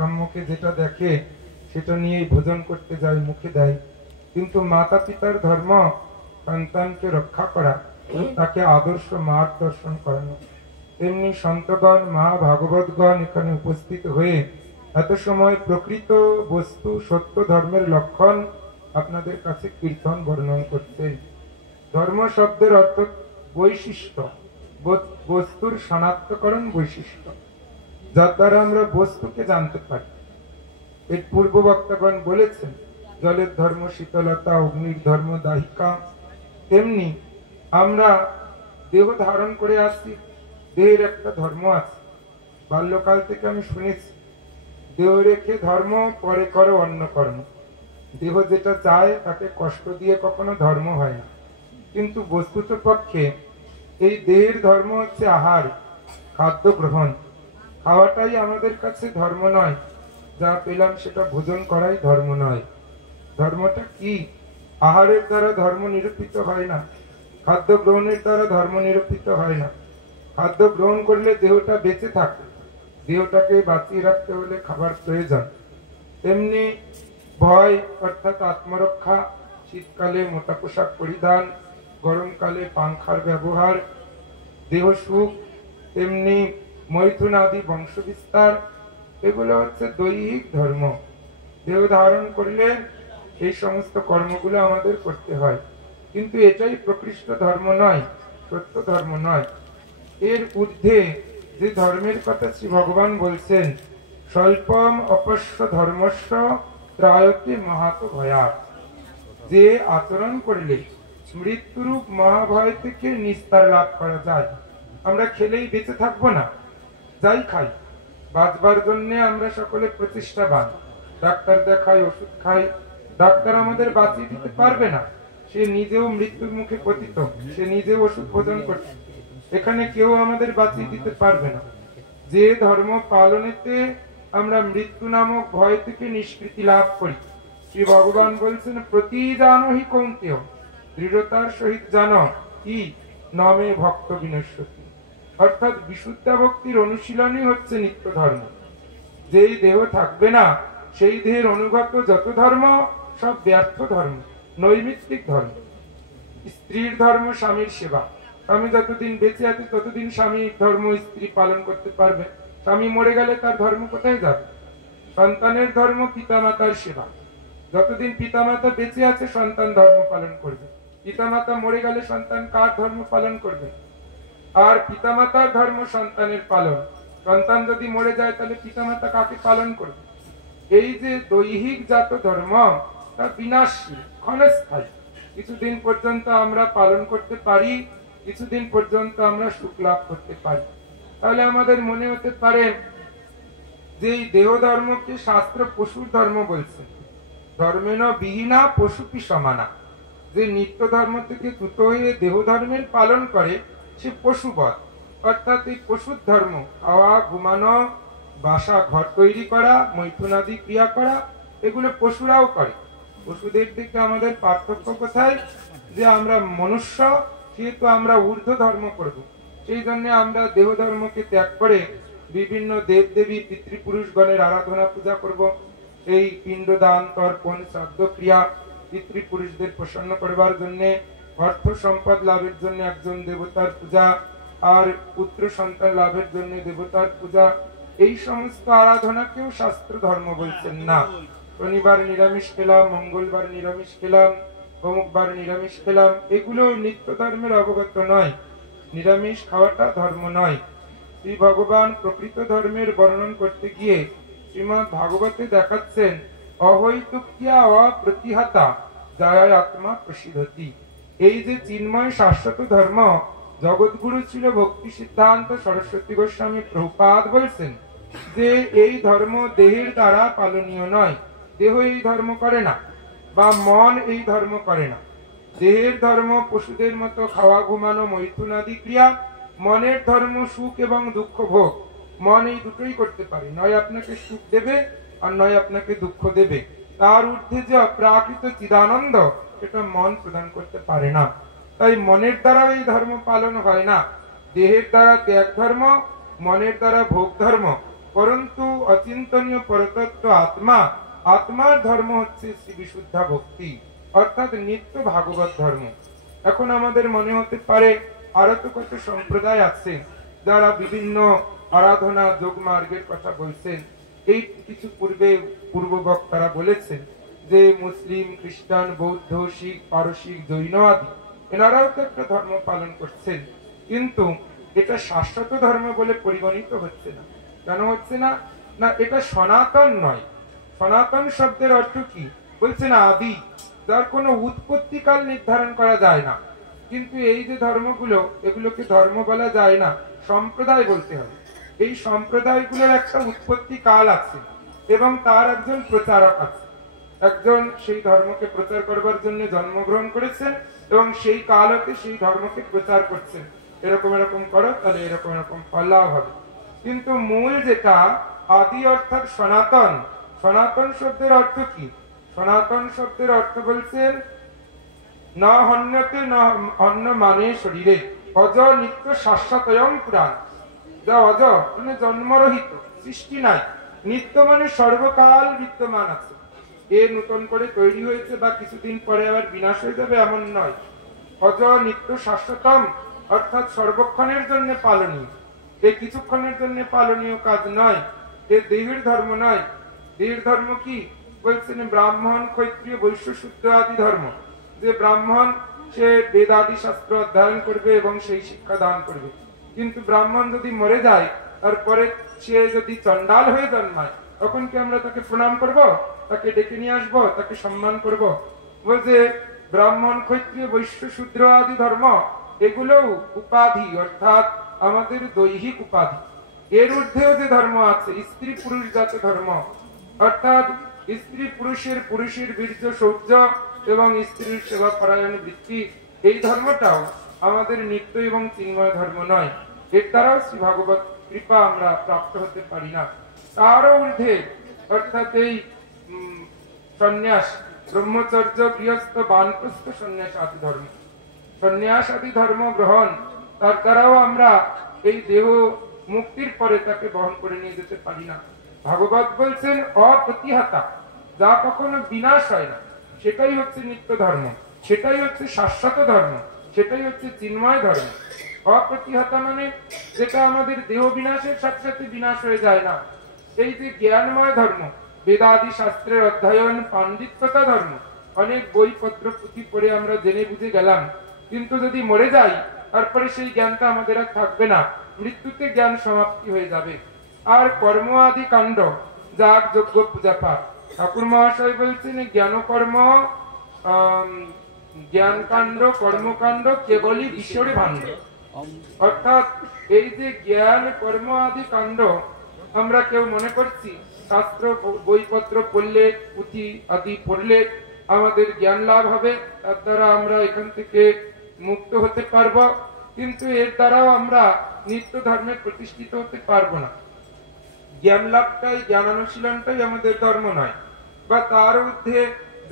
সম্মুখে যেটা দেখে সেটা নিয়েই ভোজন করতে যায়, মুখে দেয়। কিন্তু মাতা পিতার ধর্ম সন্তানকে রক্ষা করা, তাকে আদর্শ মার্গদর্শন করানো। তেমনি সন্তগণ, মা ভাগবতগণ এখানে উপস্থিত হয়ে এত সময় প্রকৃত বস্তু সত্য ধর্মের লক্ষণ আপনাদের কাছে কীর্তন বর্ণন করছে। ধর্ম শব্দের অর্থ বৈশিষ্ট্য, বস্তুর শনাক্তকরণ বৈশিষ্ট্য, যার দ্বারা আমরা বস্তুকে জানতে পারি। এর পূর্ব বক্তাগণ বলেছেন জলের ধর্ম শীতলতা, অগ্নির ধর্ম দাহিকা। তেমনি আমরা দেহ ধারণ করে আসছি, দেহের একটা ধর্ম আছে। বাল্যকাল থেকে আমি শুনেছি, দেহ রেখে ধর্ম, পরে করো অন্য কর্ম। দেহ যেটা চায় তাকে কষ্ট দিয়ে কখনো ধর্ম হয় না। কিন্তু বস্তুত পক্ষে এই দেহের ধর্ম হচ্ছে আহার, খাদ্য গ্রহণ। খাওয়াটাই আমাদের কাছে ধর্ম নয়, যা পেলাম সেটা ভোজন করাই ধর্ম নয়। ধর্মটা কি? আহারের দ্বারা ধর্ম নিরূপিত হয় না, খাদ্য গ্রহণের দ্বারা ধর্ম নিরূপিত হয় না। খাদ্য গ্রহণ করলে দেহটা বেঁচে থাকে, দেহটাকে বাঁচিয়ে রাখতে হলে খাবার প্রয়োজন। তেমনি ভয় অর্থাৎ আত্মরক্ষা, শীতকালে মোটা পোশাক পরিধান, গরমকালে পাংখার ব্যবহার, দেহ সুখ, তেমনি মৈথুন আদি বংশ বিস্তার, এগুলো হচ্ছে দৈহিক ধর্ম। দেহ ধারণ করলে এই সমস্ত কর্মগুলো আমাদের করতে হয়। কিন্তু এটাই প্রকৃষ্ট ধর্ম নয়, সত্য ধর্ম নয়। এর ঊর্ধ্বে যে ধর্মের কথা শ্রী ভগবান বলছেন, স্বল্পম অপশ্য ধর্মস্য ত্রায়তে মহাত ভয়াৎ, যে আচরণ করলে মৃত্যুরূপ মহাভয় থেকে নিস্তার লাভ করা যায়। আমরা খেলেই বেঁচে থাকবো না, যাই খাই, বাঁচবার জন্য আমরা সকলে প্রচেষ্টাবান। ডাক্তার দেখাই, ওষুধ খাই, ডাক্তার আমাদের বাঁচিয়ে দিতে পারবে না। সে নিজেও মৃত্যুর মুখে পতিত, সে নিজেও ওষুধ ভোজন করছে, এখানে কেউ আমাদের বাঁচিয়ে দিতে পারবে না। যে ধর্ম পালনেতে আমরা মৃত্যু নামক ভয় থেকে নিষ্কৃতি লাভ করি, শ্রী ভগবান বলছেন প্রতি জানহি কৌন্তেয়, দৃঢ়তার সহিত জানো কি নামে ভক্ত বিনশ্যতি। অর্থাৎ বিশুদ্ধ ভক্তির অনুশীলনই হচ্ছে নিত্য ধর্ম। যেই দেহ থাকবে না, সেই দেহের অনুগত যত ধর্ম সব ব্যর্থ ধর্ম, নৈমিত্তিক ধর্ম। স্ত্রীর ধর্ম স্বামীর সেবা। স্বামী যতদিন বেঁচে আছে ততদিন স্বামী ধর্ম স্ত্রী পালন করতে পারবে, স্বামী মরে গেলে তার ধর্ম কোথায় যাবে? সন্তানের ধর্ম পিতামাতার সেবা। যতদিন পিতামাতা বেঁচে আছে সন্তান ধর্ম পালন করবে, পিতামাতা মরে গেলে সন্তান কার ধর্ম পালন করবে? আর পিতামাতার ধর্ম সন্তানের পালন। সন্তান যদি মরে যায় তাহলে পিতামাতা কাকে পালন করবে? এই যে দৈহিক জাত ধর্ম, তা বিনাশশীল, ক্ষণস্থায়ী। কিছুদিন পর্যন্ত আমরা পালন করতে পারি, কিছুদিন পর্যন্ত আমরা সুখ লাভ করতে পারি। তাহলে আমাদের মনে হতে পারে যে এই দেহ ধর্মকে শাস্ত্র পশুর ধর্ম বলছে। ধর্মেন বিহীনা পশুপি সমানা। যে নিত্য ধর্ম থেকে চ্যুত হয়ে দেহ ধর্মের পালন করে সে পশুবৎ। অর্থাৎ এই পশুর ধর্ম, খাওয়া, ঘুমানো, বাসা ঘর তৈরি করা, মৈথুনাদি ক্রিয়া করা, এগুলো পশুরাও করে। পশুদের দিকে আমাদের পার্থক্য কোথায়? যে আমরা মনুষ্য, সেহেতু আমরা ঊর্ধ্ব ধর্ম করব। সেই জন্য আমরা দেহ ধর্মকে ত্যাগ করে বিভিন্ন দেব দেবী পিতৃপুরুষগণের আরাধনা পূজা করব। এই পিণ্ডদান, তর্পণ, শ্রাদ্ধ ক্রিয়া, পিতৃপুরুষদের প্রসন্ন করবার জন্য, অর্থ সম্পদ লাভের জন্য একজন দেবতার পূজা, আর পুত্র সন্তান লাভের জন্য দেবতার পূজা, এই সমস্ত আরাধনাকেও শাস্ত্র ধর্ম বলছেন না। শনিবার নিরামিষ খেলাম, মঙ্গলবার নিরামিষ খেলাম, অমুকবার নিরামিষ খেলাম, এগুলো নিত্য ধর্মের অবগত নয়। নিরামিষ খাওয়াটা ধর্ম নয়। শ্রী ভগবান প্রকৃত ধর্মের বর্ণন করতে গিয়ে শ্রীমদ্ ভাগবতে দেখাচ্ছেন অহৈতুক্যা অপ্রতিহতা জয় আত্মা প্রসিদ্ধতি। এই যে চিন্ময় শাশ্বত ধর্ম, জগৎগুরু ছিল ভক্তি সিদ্ধান্ত সরস্বতী গোস্বামী প্রভুপাদ বলছেন যে এই ধর্ম দেহের দ্বারা পালনীয় নয়। দেহ এই ধর্ম করে না, বা মন এই ধর্ম করে না। দেহের ধর্ম পশুদের মতো খাওয়া, ঘুমানো, মৈথুন আদি ক্রিয়া। মনের ধর্ম সুখ এবং দুঃখ ভোগ। মন এই দুটোই করতে পারে, নয় আপনাকে সুখ দেবে আর নয় আপনাকে দুঃখ দেবে। তার ঊর্ধ্বে যে অপ্রাকৃত চিদানন্দ, এটা মন প্রদান করতে পারে না। তাই মনের দ্বারা এই ধর্ম পালন হয় না। দেহের দ্বারা ত্যাগ ধর্ম, মনের দ্বারা ভোগ ধর্ম, পরন্তু অচিন্তনীয় পরতত্ত্ব আত্মা, আত্মার ধর্ম হচ্ছে শ্রী বিশুদ্ধা ভক্তি, অর্থাৎ নিত্য ভাগবত ধর্ম। এখন আমাদের মনে হতে পারে আরো তো কত সম্প্রদায় আছে যারা বিভিন্ন আরাধনা যোগ মার্গের কথা বলছেন। এই কিছু পূর্ব বক্তারা বলেছেন যে মুসলিম, খ্রিস্টান, বৌদ্ধ, শিখ, পারসিক, জৈন আদি এনারাও তো একটা ধর্ম পালন করছেন, কিন্তু এটা শাশ্বত ধর্ম বলে পরিগণিত হচ্ছে না। কেন হচ্ছে না? না, এটা সনাতন নয়। সনাতন শব্দের অর্থ কি? বলছে না আদি, যার কোনো উৎপত্তিকাল নির্ধারণ করা যায় না। কিন্তু এই যে ধর্মগুলো, এগুলোকে ধর্ম বলা যায় না, সম্প্রদায় বলতে হবে। এই সম্প্রদায়গুলোর একটা উৎপত্তি কাল আছে এবং তার একজন প্রচারক আছে। একজন সেই ধর্মকে প্রচার করবার জন্য জন্মগ্রহণ করেছেন এবং সেই কাল হতে সেই ধর্মকে প্রচার করছেন, এরকম এরকম করো তাহলে এরকম এরকম ফল লাভ হবে। কিন্তু মূল যেটা আদি অর্থাৎ সনাতন, সনাতন শব্দের অর্থ কি? সনাতন শব্দের অর্থ বলছেন না হন্যতে না অন্য মানে শরীরে, অজ নিত্য শাশ্বতয়ং পুরাণ। যা অজ মানে জন্মরহিত, সৃষ্টি নাই, নিত্য মানে সর্বকাল বিদ্যমান আছে। এ নতুন করে তৈরি হয়েছে বা কিছুদিন পরে আবার বিনাশ হয়ে যাবে এমন নয়। অজ নিত্য শাশ্বতম অর্থাৎ সর্বক্ষণের জন্য পালনীয়। এ কিছুক্ষণের জন্য পালনীয় কাজ নয়, এ দেহের ধর্ম নয়। দেহের ধর্ম কি বলছেন? ব্রাহ্মণ, ক্ষত্রিয়, বৈশ্য, শূদ্র আদি ধর্ম। যে ব্রাহ্মণ সে বেদাদি শাস্ত্র অধ্যয়ন করবে এবং সেই শিক্ষা দান করবে, কিন্তু ব্রাহ্মণ যদি মরে যায় তারপরে সে যদি চণ্ডাল হয়ে জন্মায়, তখন কি আমরা তাকে প্রণাম করব, তাকে ডেকে নিয়ে আসবো, তাকে সম্মান করব? বলছে ব্রাহ্মণ, ক্ষত্রিয়, বৈশ্য, শূদ্র আদি ধর্ম এগুলো উপাধি, অর্থাৎ আমাদের দৈহিক উপাধি। এর ঊর্ধ্বেও যে ধর্ম আছে স্ত্রী পুরুষ জাত ধর্ম, অর্থাৎ স্ত্রী পুরুষের বীর্য শৌর্য এবং স্ত্রীর সেবা পরায়ণ বৃত্তি, এই ধর্মটাও আমাদের নিত্য এবং চিন্ময় ধর্ম নয়। এর দ্বারাও শ্রী ভাগবত কৃপা আমরা প্রাপ্ত হতে পারি না। তারও ঊর্ধ্বে অর্থাৎ এই সন্ন্যাস, ব্রহ্মচর্য, গৃহস্থ, বানপ্রস্থ সন্ন্যাস আদি ধর্ম, সন্ন্যাস আদি ধর্ম গ্রহণ, তার দ্বারাও আমরা এই দেহ মুক্তির পরে তাকে বহন করে নিয়ে যেতে পারি না। ভাগবত বলছেন অপ্রতিহতা, যা কখনো বিনাশ হয় না, সেটাই হচ্ছে নিত্য ধর্ম, সেটাই হচ্ছে শাশ্বত ধর্ম, সেটাই হচ্ছে চিন্ময় ধর্ম। অপ্রতিহতা মানে যেটা আমাদের দেহ বিনাশের সাথে সাথে বিনাশ হয়ে যায় না। এই যে জ্ঞানময় ধর্ম, বেদাদি শাস্ত্রের অধ্যয়ন, পাণ্ডিত্যতা ধর্ম, অনেক বইপত্র পুঁথি পড়ে আমরা জেনে বুঝে গেলাম, কিন্তু যদি মরে যাই তারপরে সেই জ্ঞানটা আমাদের আর থাকবে না, মৃত্যুতে জ্ঞান সমাপ্তি হয়ে যাবে। আর কর্ম আদি কাণ্ড, যাগ যজ্ঞ পূজা পাঠ, ঠাকুর মহাশয় বলছেন জ্ঞান কর্ম, জ্ঞান কাণ্ড, কর্মকাণ্ড কেবলই ঈশ্বরে ভাণ্ড। অর্থাৎ এই যে জ্ঞান কর্ম আদি কাণ্ড আমরা কেউ মনে করছি শাস্ত্র বইপত্র পড়লে, পুঁথি আদি পড়লে আমাদের জ্ঞান লাভ হবে, তার দ্বারা আমরা এখান থেকে মুক্ত হতে পারবো, কিন্তু এর দ্বারাও আমরা নিত্য ধর্মে প্রতিষ্ঠিত হতে পারবো না। জ্ঞান লাভটাই, জ্ঞান অনুশীলনটাই আমাদের ধর্ম নয়। বা তার ঊর্ধ্বে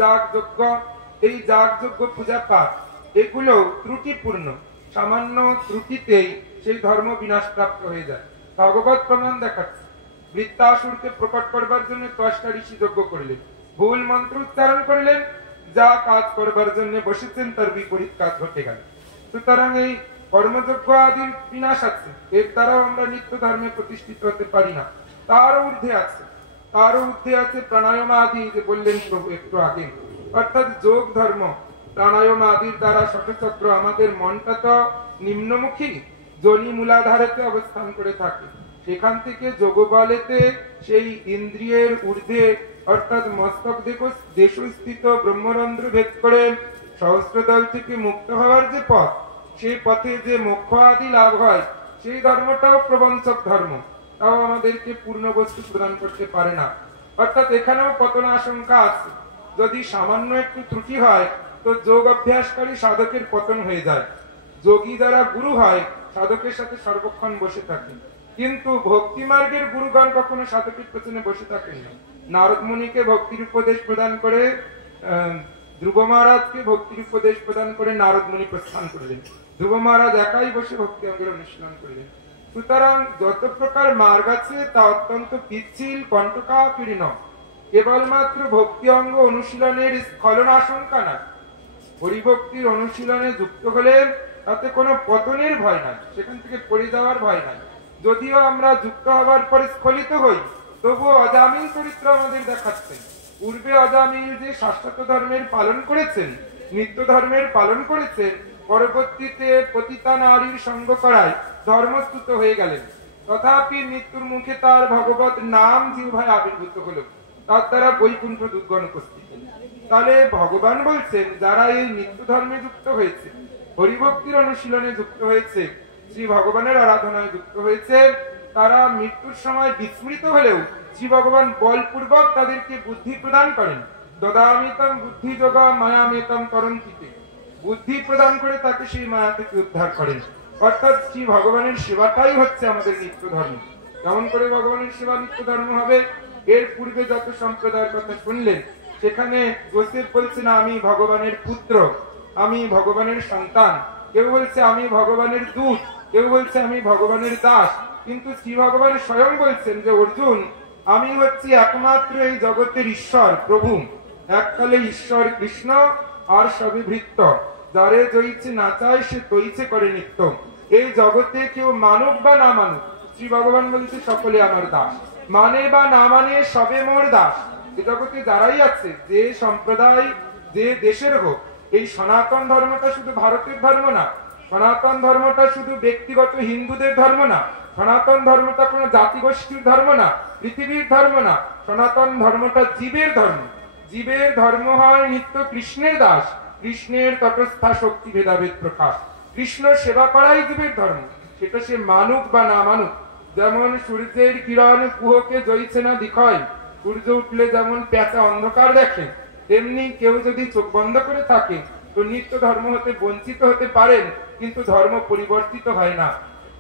যাগ যজ্ঞ, এই যাগ যজ্ঞ পূজা পাঠ এগুলো ত্রুটিপূর্ণ, সামান্য ত্রুটিতেই সেই ধর্ম বিনাশ প্রাপ্ত হয়ে যায়। ভাগবত প্রমাণ দেখাচ্ছে, বৃত্তাসুরকে প্রকট করবার জন্য 10টা ঋষি যজ্ঞ করলেন, ভুল মন্ত্র উচ্চারণ করলেন, যা কাজ করবার জন্য বসেছেন তার বিপরীত কাজ ঘটে গেল। সুতরাং এই কর্মযজ্ঞ আদির বিনাশ আছে, এর দ্বারাও আমরা নিত্য ধর্মে প্রতিষ্ঠিত হতে পারি না। তার ঊর্ধ্বে আছে, তার ঊর্ধ্বে আছে প্রাণায়াম আদি, যে বললেন প্রভু একটু আগে, অর্থাৎ যোগ ধর্ম। প্রাণায়াম আদির দ্বারা শতচক্র, আমাদের মনটা তো নিম্নমুখী, যোনি মূলাধারেতে অবস্থান করে থাকে, সেখান থেকে যোগ বলেতে সেই ইন্দ্রিয়ের ঊর্ধ্বে অর্থাৎ মস্তক দেশস্থিত ব্রহ্মরন্ধ্র ভেদ করে সহস্রদল থেকে মুক্ত হওয়ার যে পথ, সেই পথে যে মোক্ষ আদি লাভ হয়, সেই ধর্মটাও প্রবঞ্চক ধর্ম, তাও আমাদেরকে পূর্ণ বস্তু প্রদান করতে পারে না। অর্থাৎ এখানেও পতন আশঙ্কা আছে। যদি সামান্য একটু ত্রুটি হয় তো যোগ অভ্যাসকারী সাধকের পতন হয়ে যায়। যোগী যারা গুরু হয় সাধকের সাথে সর্বক্ষণ বসে থাকে, কিন্তু ভক্তি মার্গের গুরুগণ কখনো সাধকের পেছনে বসে থাকেন না। নারদ মুনিকে ভক্তির উপদেশ প্রদান করে, ধ্রুব মহারাজকে ভক্তির উপদেশ প্রদান করে নারদ মুনি প্রস্থান করলেন। ধ্রুব মহারাজ একাই বসে ভক্তি অঙ্গের অনুশীলন করলেন। সুতরাং যত প্রকার মার্গ আছে তা অত্যন্ত পিচ্ছিল কণ্টকাকীর্ণ, কেবলমাত্র ভক্তি অঙ্গ অনুশীলনের স্খলন আশঙ্কা না। হরিভক্তির অনুশীলনে যুক্ত হলে তাতে কোনো পতনের ভয় নাই, সেখান থেকে পড়ে যাওয়ার ভয় নাই। যদিও আমরা যুক্ত হবার পরে স্খলিত হই, তবুও অজামিল চরিত্র আমাদের দেখাচ্ছেন। পূর্বে অজামিল যে শাশ্বত ধর্মের পালন করেছেন, নিত্য ধর্মের পালন করেছেন, পরবর্তীতে পতিতা নারীর সঙ্গ করায় ধর্মচ্যুত হয়ে গেলেন। তথাপি মৃত্যুর মুখে তার ভগবত নাম জিহ্বায় আবির্ভূত হল, তার দ্বারা বৈকুণ্ঠ দুর্গণ উপস্থিত। তাহলে ভগবান বলছেন যারা এই নিত্য ধর্মে যুক্ত হয়েছে, হরিভক্তির অনুশীলনে যুক্ত হয়েছে, শ্রী ভগবানের আরাধনায় যুক্ত হয়েছে, তারা মৃত্যুর সময় বিস্মৃত হলেও শ্রী ভগবান বলপূর্বক তাদেরকে বুদ্ধি প্রদান করেন। দদামিতম বুদ্ধি যোগ মায়ামেতম তরন্তিতে, বুদ্ধি প্রদান করে তাকে সেই মায়া থেকে উদ্ধার করেন। অর্থাৎ শ্রী ভগবানের সেবাটাই হচ্ছে আমাদের নিত্য ধর্ম। কেমন করে ভগবানের সেবা নিত্য ধর্ম হবে? এর পূর্বে যত সম্প্রদায়ের কথা শুনলেন, সেখানে যোসেফ বলছে না আমি ভগবানের পুত্র, আমি ভগবানের সন্তান, কেউ বলছে আমি ভগবানের দূত, কেউ বলছে আমি ভগবানের দাস। কিন্তু শ্রী ভগবান স্বয়ং বলছেন যে অর্জুন, আমি হচ্ছি একমাত্র এই জগতের ঈশ্বর প্রভু, এককালে ঈশ্বর কৃষ্ণ আর সবই ভৃত্য, যারে জয়িছে নাচায় সে তৈছে করে নিত্য। এই জগতে কেউ মানুক বা না মানুক, শ্রী ভগবান বলছে সকলে আমার দাস, মানে বা না মানে সবে মোর দাস। এই জগতে যারাই আছে, যে সম্প্রদায় যে দেশের হোক, এই সনাতন ধর্মটা শুধু ভারতের ধর্ম না, সনাতন ধর্মটা শুধু ব্যক্তিগত হিন্দুদের ধর্ম না, সনাতন ধর্মটা কোন জাতিগোষ্ঠীর ধর্ম না, পৃথিবীর ধর্ম না, সনাতন ধর্মটা জীবের ধর্ম। জীবের ধর্ম হয় নিত্য কৃষ্ণের দাস, কৃষ্ণের তটস্থা শক্তি ভেদাভেদ প্রকাশ। কৃষ্ণ সেবা করাই জীবের ধর্ম, সেটা সে মানুক বা না মানুক। যেমন সূর্যের কিরণ কুহকে জয়ছে না দিখয়, সূর্য উঠলে যেমন পেঁচা অন্ধকার দেখে, তেমনি কেউ যদি চোখ বন্ধ করে থাকে তো নিত্য ধর্ম হতে বঞ্চিত হতে পারেন, কিন্তু ধর্ম পরিবর্তিত হয় না।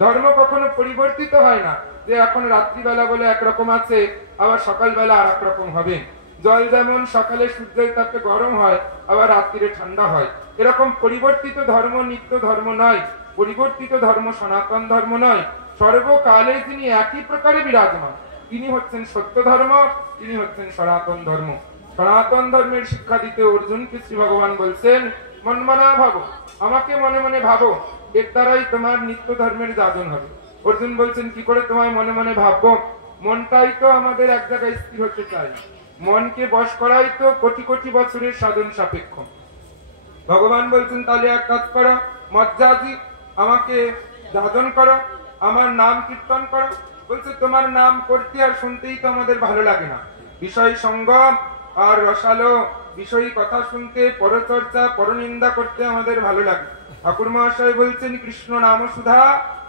ধর্ম কখনো পরিবর্তিত হয় না যে এখন রাত্রিবেলা বলে একরকম আছে, আবার সকালবেলা আর এক রকম হবে। জল যেমন সকালে সূর্যের তাপে গরম হয়, আবার রাত্রিরে ঠান্ডা হয়, এরকম পরিবর্তিত ধর্ম নিত্য ধর্ম নয়, পরিবর্তিত ধর্ম সনাতন ধর্ম নয়। সর্বকালে তিনি একই প্রকারে বিরাজমান, তিনি হচ্ছেন সত্য ধর্ম, তিনি হচ্ছেন সনাতন ধর্ম। সনাতন ধর্মের শিক্ষা দিতে অর্জুনকে শ্রী ভগবান বলছেন মনমনা ভাবো, আমাকে মনে মনে ভাবো, এর দ্বারাই তোমার নিত্য ধর্মের যাজন হবে। অর্জুন বলছেন কি করে তোমায় মনে মনে ভাববো? মনটাই তো আমাদের এক জায়গায় স্থির হতে চাই, মনকে বশ করাই তো কোটি কোটি বছরের সাধন সাপেক্ষ। ভগবান বলছেন তাহলে এক কাজ করো, মজ্জাজি আমাকে যাজন করো, আমার নাম কীর্তন করো। বলছে তোমার নাম করতে আর শুনতেই তো আমাদের ভালো লাগে না, বিষয় সঙ্গম আর রসালো বিষয়ী কথা শুনতে, পরচর্চা পরনিন্দা করতে আমাদের ভালো লাগে। ঠাকুর মহাশয় বলছেন কৃষ্ণ নাম সুধা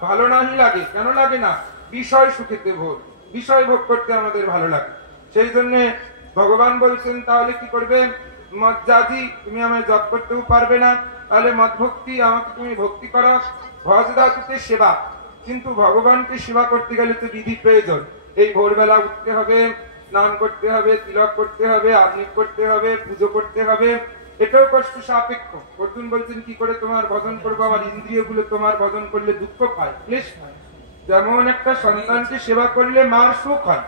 ভালো নাহি লাগে। কেন লাগে না? বিষয় সুখেতে ভোর, বিষয় ভোগ করতে আমাদের ভালো লাগে। সেই জন্য ভগবান বলছেন তাহলে কি করবে? মজ্জাজি তুমি আমায় জপ করতেও পারবে না, তাহলে মদ ভক্তি আমাকে তুমি ভক্তি করো। ভজ ধাতুতে সেবা, কিন্তু ভগবানকে সেবা করতে গেলে তো বিধি প্রয়োজন। এই ভোরবেলা উঠতে হবে, স্নান করতে হবে, তিলক করতে হবে, আগ্নিক করতে হবে, পুজো করতে হবে, এটাও কষ্ট সাপেক্ষ। অর্জুন বলছেন কি করে তোমার ভজন করবো? আমার ইন্দ্রিয় গুলো তোমার ভজন করলে দুঃখ পায়, ক্লেশ পায়। যেমন একটা সন্তানকে সেবা করলে মার সুখ হয়,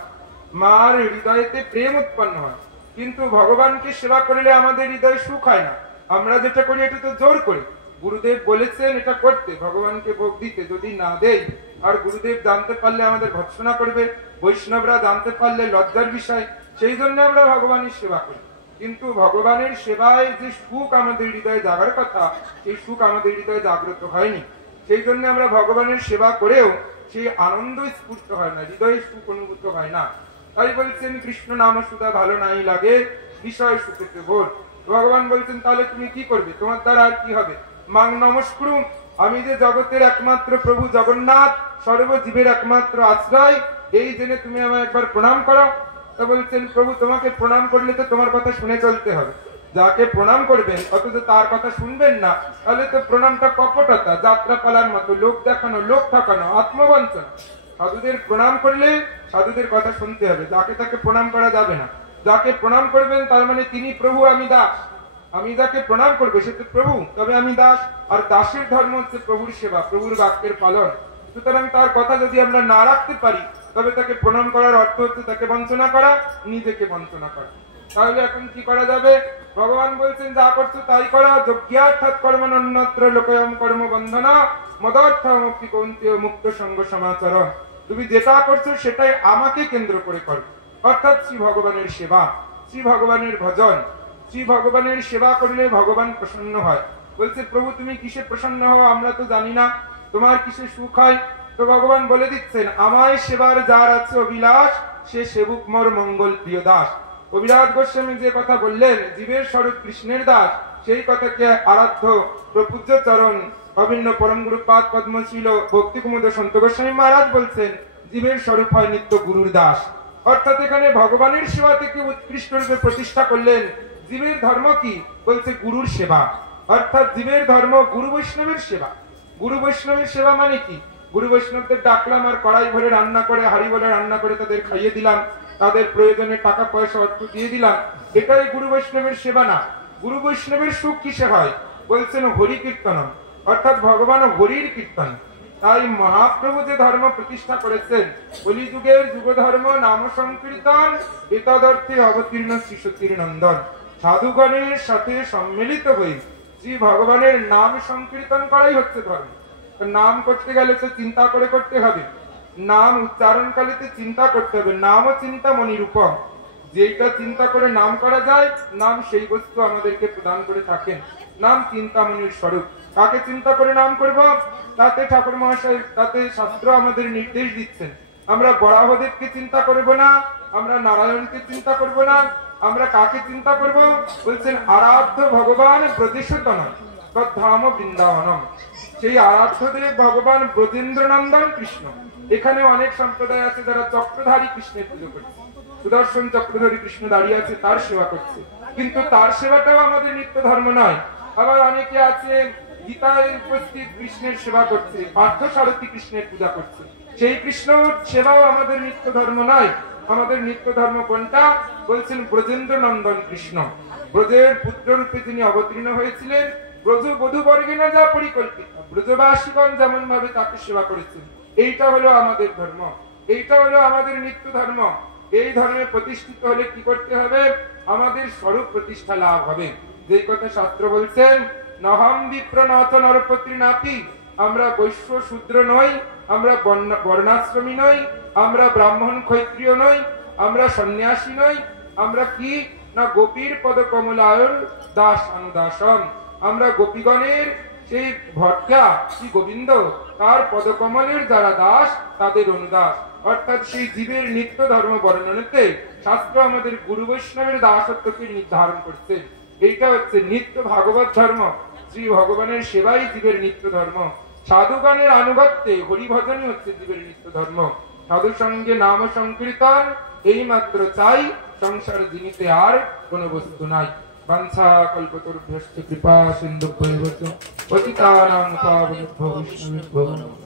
মার হৃদয়েতে প্রেম উৎপন্ন হয়, কিন্তু ভগবানকে সেবা করলে আমাদের হৃদয়ে সুখ হয় না। আমরা যেটা করি এটা তো জোর করি। গুরুদেব বলেছেন এটা করতে, ভগবানকে ভোগ দিতে, যদি না দেই আর গুরুদেব জানতে পারলে আমাদের ভৎসনা করবে, বৈষ্ণবরা জানতে পারলে লজ্জার বিষয়, সেই জন্য আমরা ভগবানের সেবা করি। কিন্তু ভগবানের সেবায় যে সুখ আমাদের হৃদয়ে জাগার কথা, সেই সুখ আমাদের হৃদয়ে জাগ্রত হয়নি। সেই জন্য আমরা ভগবানের সেবা করেও সেই আনন্দ স্ফূর্ত হয় না, হৃদয়ে সুখ অনুভূত হয় না। তাই বলছেন কৃষ্ণ নাম সুধা ভালো নাই লাগে, বিষয় সুখেতে ভোর। ভগবান বলছেন তাহলে তুমি কি করবে? তোমার দ্বারা আর কি হবে? মাং নমস্কুরু, আমি যে জগতের একমাত্র প্রভু জগন্নাথ, সর্বজীবের একমাত্র আশ্রয়, এই জেনে তুমি আমায় একবার প্রণাম করো। তা বলছেন প্রভু তোমাকে প্রণাম করলে তো তোমার কথা শুনে চলতে হবে। যাকে প্রণাম করবেন অথচ তার কথা শুনবেন না, তাহলে তো প্রণামটা কপটতা, যাত্রা পালার মতো, লোক দেখানো, লোক ঠকানো, আত্মবঞ্চনা। সাধুদের প্রণাম করলে সাধুদের কথা শুনতে হবে, যাকে তাকে প্রণাম করা যাবে না। যাকে প্রণাম করবেন তার মানে তিনি প্রভু, আমি দাস। আমি যাকে প্রণাম করবো সে তো প্রভু, তবে আমি দাস। আর দাসের ধর্ম হচ্ছে প্রভুর সেবা, প্রভুর বাক্যের পালন। সুতরাং তার কথা যদি আমরা না রাখতে পারি, তবে তাকে প্রণাম করার অর্থ হচ্ছে তাকে বঞ্চনা করা, নিজেকে বঞ্চনা করা। তাহলে এখন কি করা যাবে? ভগবান বলছেন যা করছো তাই করা। যজ্ঞার্থাৎ কর্মণ অন্যত্র লোকয়ম কর্ম বন্ধন মদর্থ মুক্তি কৌন্তেয় মুক্ত সঙ্গ সমাচরণ। তুমি যেটা করছো সেটাই আমাকে কেন্দ্র করে করো, অর্থাৎ শ্রী ভগবানের সেবা, শ্রী ভগবানের ভজন। শ্রী ভগবানের সেবা করলে ভগবান প্রসন্ন হয়। বলছে প্রভু তুমি কিসে প্রসন্ন হও আমরা তো জানি না, তোমার কিসে সুখ হয়? তো ভগবান বলে দিচ্ছেন আমায় সেবার যার আছে অভিলাষ, সে সেবক মোর মঙ্গল প্রিয় দাস। কবিরাজ গোস্বামী যে কথা বললেন জীবের স্বরূপ কৃষ্ণের দাস, সেই কথাকে আরাধ্য প্রপূজ্য চরণ অভিন্ন পরম গুরুপাদ পদ্মশীল ভক্তি কুমুদ সন্ত গোস্বামী মহারাজ বলছেন জীবের স্বরূপ হয় নিত্য গুরুর দাস। অর্থাৎ এখানে ভগবানের সেবা থেকে উৎকৃষ্ট রূপে প্রতিষ্ঠা করলেন। জীবের ধর্ম কি? বলছে গুরুর সেবা, অর্থাৎ জীবের ধর্ম গুরু বৈষ্ণবের সেবা। গুরু বৈষ্ণবের সেবা মানে কি? গুরু বৈষ্ণবদের ডাকলাম আর কড়াই ভরে রান্না করে হাড়ি ভরে রান্না করে তাদের খাইয়ে দিলাম, তাদের প্রয়োজনে টাকা পয়সা অর্থ দিয়ে দিলাম, এটাই গুরু বৈষ্ণবের সেবা না। গুরু বৈষ্ণবের সুখ কিসে হয়? বলছেন হরি কীর্তন, অর্থাৎ ভগবান হরির কীর্তন। তাই মহাপ্রভু যে ধর্ম প্রতিষ্ঠা করেছেন কলিযুগের যুগ ধর্ম নাম সংকীর্তন, এতদর্থে অবতীর্ণ শ্রী সতীর নন্দন। সাধুগণের সাথে সম্মিলিত হয়ে শ্রী ভগবানের নাম সংকীর্তন করাই হচ্ছে ধর্ম। নাম করতে গেলে তো চিন্তা করে করতে হবে, নাম উচ্চারণকালে চিন্তা করতে হবে। নামও চিন্তা মনিরূপম, যেটা চিন্তা করে নাম করা যায় নাম সেই বস্তু আমাদেরকে প্রদান করে থাকেন। নাম চিন্তামণির স্বরূপ। কাকে চিন্তা করে নাম করব? তাতে ঠাকুর মহাশয়, তাতে শাস্ত্র আমাদের নির্দেশ দিচ্ছেন আমরা বরাহদেবকে চিন্তা করব না, আমরা নারায়ণকে চিন্তা করব না, আমরা কাকে চিন্তা করব? বলছেন আরাধ্য ভগবান ব্রজেশতন তদ্ধাম বৃন্দাবনম। সেই আরাধ্য দেব ভগবান ব্রজেন্দ্র নন্দন কৃষ্ণ। এখানে অনেক সম্প্রদায় আছে যারা চক্রধারী কৃষ্ণের পুজো করছে, সুদর্শন চক্রধারী কৃষ্ণ দাঁড়িয়ে আছে তার সেবা করছে, কিন্তু তার সেবাটাও আমাদের নিত্য ধর্ম নয়। আবার অনেকে আছে গীতায় উপস্থিত কৃষ্ণের সেবা করছে, পার্থ সারথী কৃষ্ণের পূজা করছে, সেই কৃষ্ণ সেবাও আমাদের নিত্য ধর্ম নয়। আমাদের নিত্য ধর্ম কোনটা? বলছেন ব্রজেন্দ্র নন্দন কৃষ্ণ। ব্রজের পুত্র রূপে যিনি অবতীর্ণ হয়েছিলেন, ব্রজ বধূ বর্গে না যা পরিকল্পিত, ব্রজবাসীগণ যেমন ভাবে তাকে সেবা করেছেন, এইটা হলো আমাদের ধর্ম, এইটা হলো আমাদের নিত্য ধর্ম। এই ধর্মে প্রতিষ্ঠিত হলে কি করতে হবে? আমাদের স্বরূপ প্রতিষ্ঠা লাভ হবে। যে কথা শাস্ত্র বলছেন নহম বিপ্র নত নরপত্রী নাপি, আমরা বৈশ্য শূদ্র নই, আমরা বর্ণাশ্রমী নই, আমরা ব্রাহ্মণ ক্ষত্রিয় নই, আমরা সন্ন্যাসী নই, আমরা কি না গোপীর পদ কমলায়ন দাস অনুদাসন। আমরা গোপীগণের সেই ভট্টা শ্রী গোবিন্দ তার পদকমলের যারা দাস তাদের অনুদাস। অর্থাৎ সেই জীবের নিত্য ধর্ম বর্ণনাতে শাস্ত্র আমাদের গুরু বৈষ্ণবের দাসত্বকে নির্ধারণ করছে। এইটা হচ্ছে নিত্য ভাগবত ধর্ম। শ্রী ভগবানের সেবাই জীবের নিত্য ধর্ম। সাধুগণের আনুগত্যে হরিভজনই হচ্ছে জীবের নিত্য ধর্ম। সাধু সঙ্গে নাম সংকীর্তন এই মাত্র চাই, সংসার জিনিতে আর কোন বস্তু নাই। বাঞ্ছা কল্পতরুভ্যশ্চ কৃপা সিন্ধুভ্যেব চ পতিতানাং পাবনেভ্যো বৈষ্ণবেভ্যো নমঃ।